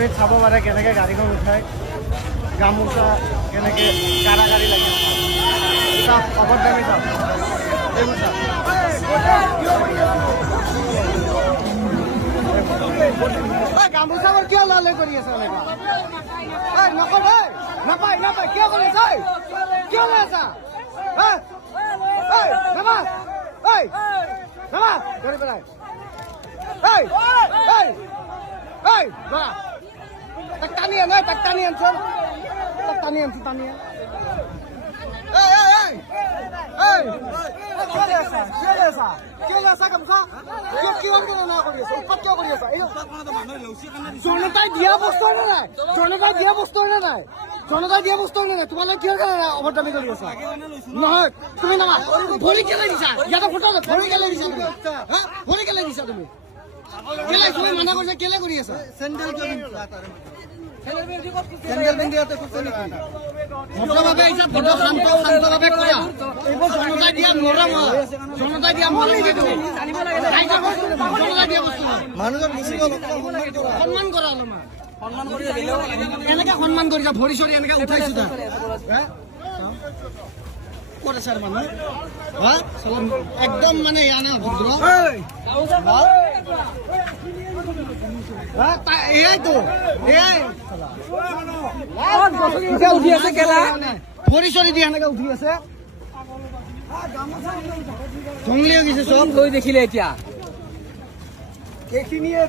ফেক্টৰীত চাব পাৰে কেনেকৈ গাড়ীখন উঠায়, গামোচা কেনেকৈ কাৰাগাৰী লাগি চাওক, খবৰ দামী চাওক, এইবোৰ চাওক। গামোচাবোৰ কিয় লালে কৰি আছে নকয় নাপায় নাপায় কিয় কৰি আছে কিয় লৈ আছা ধৰি পেলাই টানি আন তাক টানি আনচোন তাক টানি আনছো টানি আন জনতাই দিয়া বস্তু নে নাই জনতাই দিয়া বস্তু নে নাই জনতাই দিয়া বস্তু নে নাই তোমালোকে কিয় অভদ্ৰামি কৰি আছা নহয় তুমি নামা ভৰি কেলে দিছা ইয়াতে ফটো ভৰি কেলে দিছা তুমি ভৰি কেলে দিছা তুমি কেলে তুমি মানা কৰিছা কেলে কৰি আছা চেণ্ডেল চেণ্ডেল পিন্ধি ইয়াতে কৈছে নেকি ভদ্ৰভাৱে আহিছা ভদ্ৰ শান্তভাৱে কৰা এইবোৰ জনতাই দিয়া মৰম জনতাই দিয়া মৰম জনতাই দিয়া বস্তু মানুহজন সন্মান কৰা অলপমান সন্মান কৰি এনেকে সন্মান কৰিছা ভৰি চৰি এনেকে উঠাইছো ক'ত আছে মানুহ একদম মানে এয়া নাই ভদ্ৰ এয়াইতো এয়াই উঠি আছে কেলা ভৰি চৰি দি এনেকে উঠি আছে জংলি হৈ গৈছে চব হৈ দেখিলে এতিয়া এইখিনিয়ে